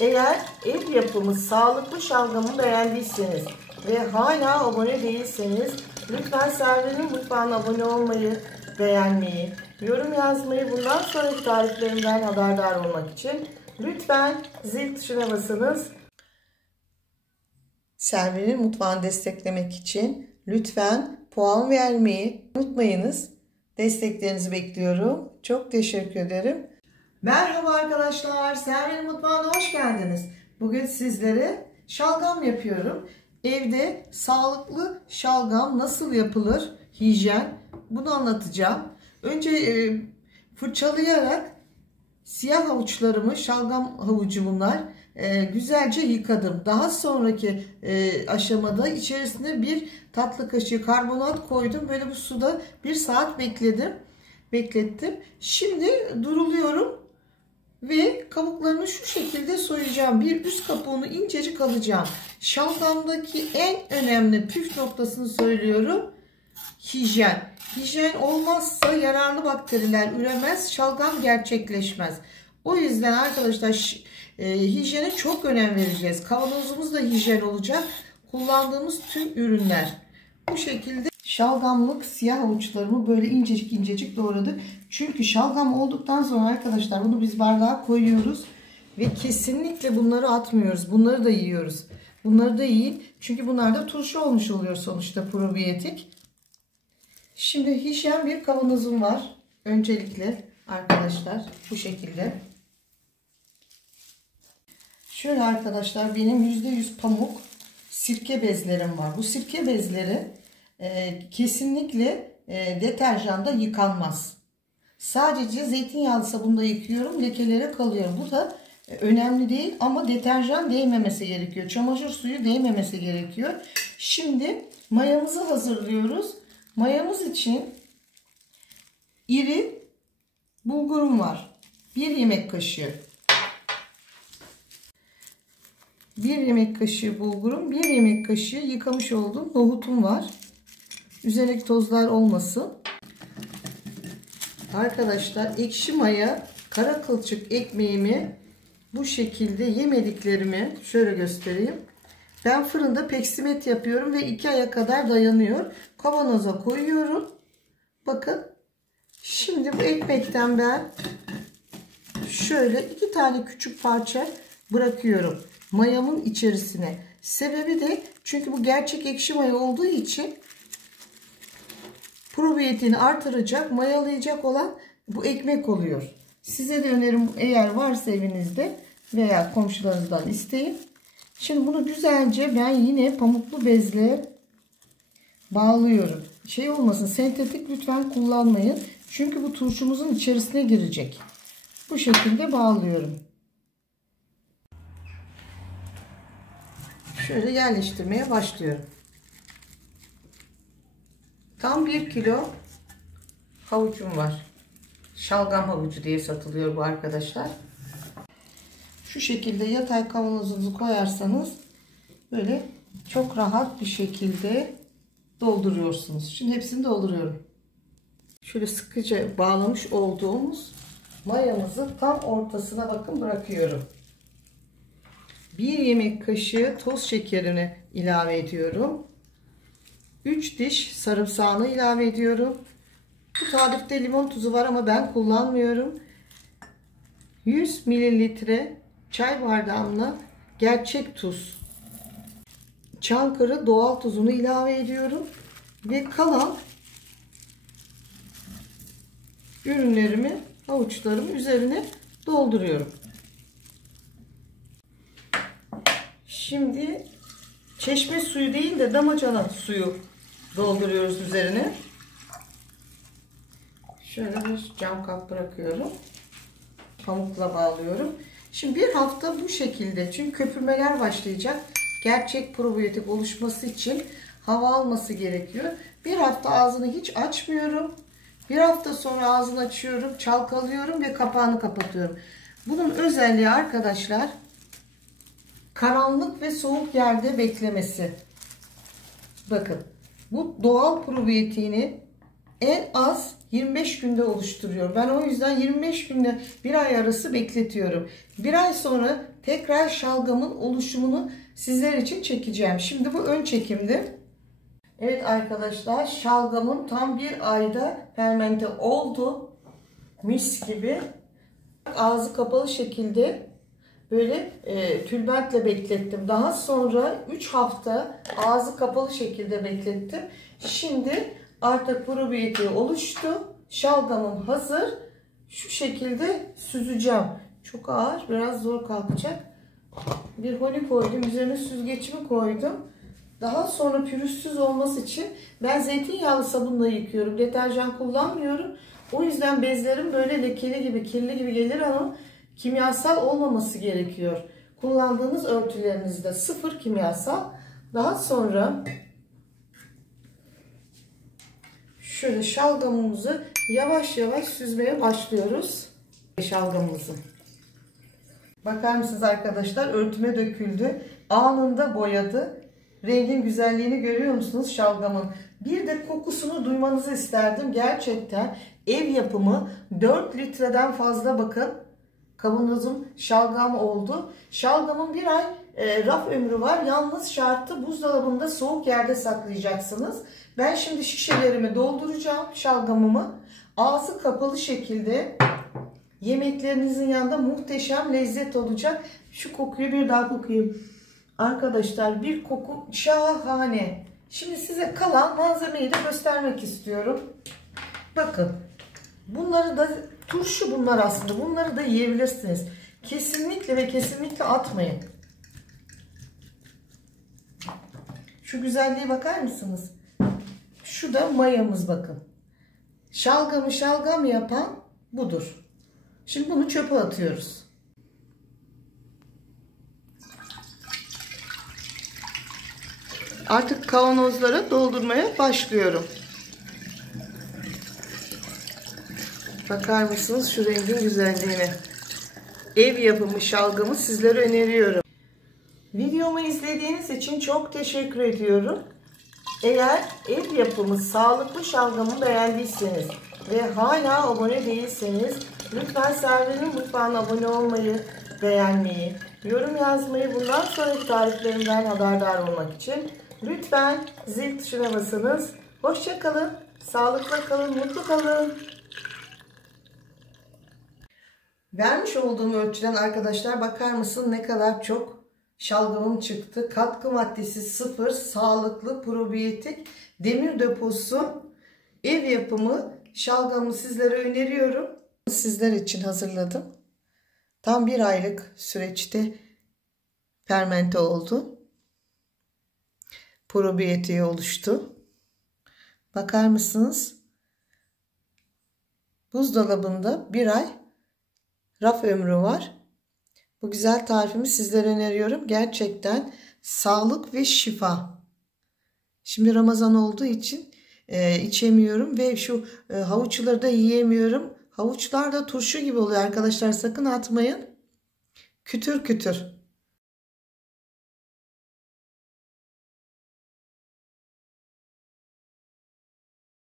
Eğer ev yapımı sağlıklı şalgamı beğendiyseniz ve hala abone değilseniz lütfen Server'in mutfağına abone olmayı, beğenmeyi, yorum yazmayı, bundan sonraki tariflerimden haberdar olmak için lütfen zil tuşuna basınız. Server'in mutfağını desteklemek için lütfen puan vermeyi unutmayınız. Desteklerinizi bekliyorum. Çok teşekkür ederim. Merhaba arkadaşlar. Server'in mutfağına hoş geldiniz. Bugün sizlere şalgam yapıyorum. Evde sağlıklı şalgam nasıl yapılır? Hijyen. Bunu anlatacağım. Önce fırçalayarak siyah havuçlarımı, şalgam havucu bunlar, güzelce yıkadım. Daha sonraki aşamada içerisine bir tatlı kaşığı karbonat koydum. Böyle bu suda 1 saat beklettim. Şimdi duruluyorum ve kabuklarını şu şekilde soyacağım. Bir üst kabuğunu incecik alacağım. Şalgamdaki en önemli püf noktasını söylüyorum. Hijyen. Hijyen olmazsa yararlı bakteriler üremez, şalgam gerçekleşmez. O yüzden arkadaşlar hijyene çok önem vereceğiz. Kavanozumuz da hijyen olacak. Kullandığımız tüm ürünler. Bu şekilde şalgamlık siyah havuçlarımı böyle incecik incecik doğradık. Çünkü şalgam olduktan sonra arkadaşlar bunu biz bardağa koyuyoruz. Ve kesinlikle bunları atmıyoruz. Bunları da yiyoruz. Bunları da yiyin. Çünkü bunlar da turşu olmuş oluyor sonuçta, probiyotik. Şimdi hijyen bir kavanozum var. Öncelikle arkadaşlar bu şekilde. Şöyle arkadaşlar, benim %100 pamuk sirke bezlerim var. Bu sirke bezleri kesinlikle deterjanda yıkanmaz. Sadece zeytinyağlı sabunla yıkıyorum. Lekelere kalıyor. Bu da önemli değil ama deterjan değmemesi gerekiyor. Çamaşır suyu değmemesi gerekiyor. Şimdi mayamızı hazırlıyoruz. Mayamız için iri bulgurum var. 1 yemek kaşığı. 1 yemek kaşığı bulgurum, 1 yemek kaşığı yıkamış olduğum nohutum var. Üzerindeki tozlar olmasın. Arkadaşlar ekşi maya, kara kılçık ekmeğimi bu şekilde yemediklerimi şöyle göstereyim. Ben fırında peksimet yapıyorum ve 2 aya kadar dayanıyor. Kavanoza koyuyorum. Bakın. Şimdi bu ekmekten ben şöyle 2 tane küçük parça bırakıyorum mayamın içerisine. Sebebi de çünkü bu gerçek ekşi maya olduğu için probiyetini artıracak, mayalayacak olan bu ekmek oluyor. Size de önerim, eğer varsa evinizde veya komşularınızdan isteyin. Şimdi bunu güzelce ben yine pamuklu bezle bağlıyorum. Şey olmasın, sentetik lütfen kullanmayın. Çünkü bu turşumuzun içerisine girecek. Bu şekilde bağlıyorum. Şöyle yerleştirmeye başlıyorum. Tam 1 kilo havucum var. Şalgam havucu diye satılıyor bu arkadaşlar. Şu şekilde yatay kavanozunuzu koyarsanız böyle çok rahat bir şekilde dolduruyorsunuz. Şimdi hepsini dolduruyorum. Şöyle sıkıca bağlamış olduğumuz mayamızı tam ortasına bakın bırakıyorum. 1 yemek kaşığı toz şekerini ilave ediyorum. 3 diş sarımsağını ilave ediyorum. Bu tarifte limon tuzu var ama ben kullanmıyorum. 100 mililitre çay bardağımla gerçek tuz, Çankırı doğal tuzunu ilave ediyorum ve kalan ürünlerimi, havuçlarımı üzerine dolduruyorum. Şimdi çeşme suyu değil de damacana suyu dolduruyoruz üzerine. Şöyle bir cam kap bırakıyorum. Pamukla bağlıyorum. Şimdi bir hafta bu şekilde, çünkü köpürmeler başlayacak. Gerçek probiyotik oluşması için hava alması gerekiyor. Bir hafta ağzını hiç açmıyorum. Bir hafta sonra ağzını açıyorum, çalkalıyorum ve kapağını kapatıyorum. Bunun özelliği arkadaşlar, karanlık ve soğuk yerde beklemesi. Bakın, bu doğal probiyotiğini en az 25 günde oluşturuyor. Ben o yüzden 25 günde 1 ay arası bekletiyorum. 1 ay sonra tekrar şalgamın oluşumunu sizler için çekeceğim. Şimdi bu ön çekimdi. Evet arkadaşlar, şalgamın tam bir ayda fermente oldu. Mis gibi. Ağzı kapalı şekilde böyle tülbentle beklettim. Daha sonra 3 hafta ağzı kapalı şekilde beklettim. Şimdi artık probiyetiği oluştu. Şalgamım hazır. Şu şekilde süzeceğim. Çok ağır, biraz zor kalkacak. Bir holi koydum. Üzerine süzgeçimi koydum. Daha sonra pürüzsüz olması için ben zeytinyağlı sabunla yıkıyorum. Deterjan kullanmıyorum. O yüzden bezlerim böyle lekeli gibi, kirli gibi gelir ama kimyasal olmaması gerekiyor. Kullandığınız örtülerinizde sıfır kimyasal. Daha sonra şöyle şalgamımızı yavaş yavaş süzmeye başlıyoruz. Şalgamımızı. Bakar mısınız arkadaşlar? Örtüme döküldü. Anında boyadı. Rengin güzelliğini görüyor musunuz şalgamın? Bir de kokusunu duymanızı isterdim. Gerçekten ev yapımı 4 litreden fazla bakın. Kavanozum şalgam oldu. Şalgamın bir ay raf ömrü var. Yalnız şartı buzdolabında soğuk yerde saklayacaksınız. Ben şimdi şişelerimi dolduracağım şalgamımı. Ağzı kapalı şekilde yemeklerinizin yanında muhteşem lezzet olacak. Şu kokuyu bir daha kokuyayım. Arkadaşlar bir koku şahane. Şimdi size kalan malzemeyi de göstermek istiyorum. Bakın. Bunları da turşu bunlar aslında. Bunları da yiyebilirsiniz. Kesinlikle ve kesinlikle atmayın. Şu güzelliğe bakar mısınız? Şu da mayamız bakın. Şalgamı şalgam yapan budur. Şimdi bunu çöpe atıyoruz. Artık kavanozlara doldurmaya başlıyorum. Bakar mısınız şu rengin güzelliğine? Ev yapımı şalgamı sizlere öneriyorum. Videomu izlediğiniz için çok teşekkür ediyorum. Eğer ev yapımı sağlıklı şalgamı beğendiyseniz ve hala abone değilseniz lütfen Servin'in mutfağına abone olmayı, beğenmeyi, yorum yazmayı, bundan sonraki tariflerimden haberdar olmak için lütfen zil tuşuna basınız. Hoşça kalın, sağlıkla kalın, mutlu kalın. Vermiş olduğum ölçüden arkadaşlar bakar mısın ne kadar çok şalgamım çıktı. Katkı maddesi sıfır, sağlıklı, probiyotik, demir deposu, ev yapımı şalgamı sizlere öneriyorum. Sizler için hazırladım. Tam bir aylık süreçte fermente oldu. Probiyetiği oluştu. Bakar mısınız? Buzdolabında bir ay raf ömrü var. Bu güzel tarifimi sizlere öneriyorum. Gerçekten sağlık ve şifa. Şimdi Ramazan olduğu için içemiyorum ve şu havuçları da yiyemiyorum. Havuçlar da turşu gibi oluyor arkadaşlar. Sakın atmayın. Kütür kütür.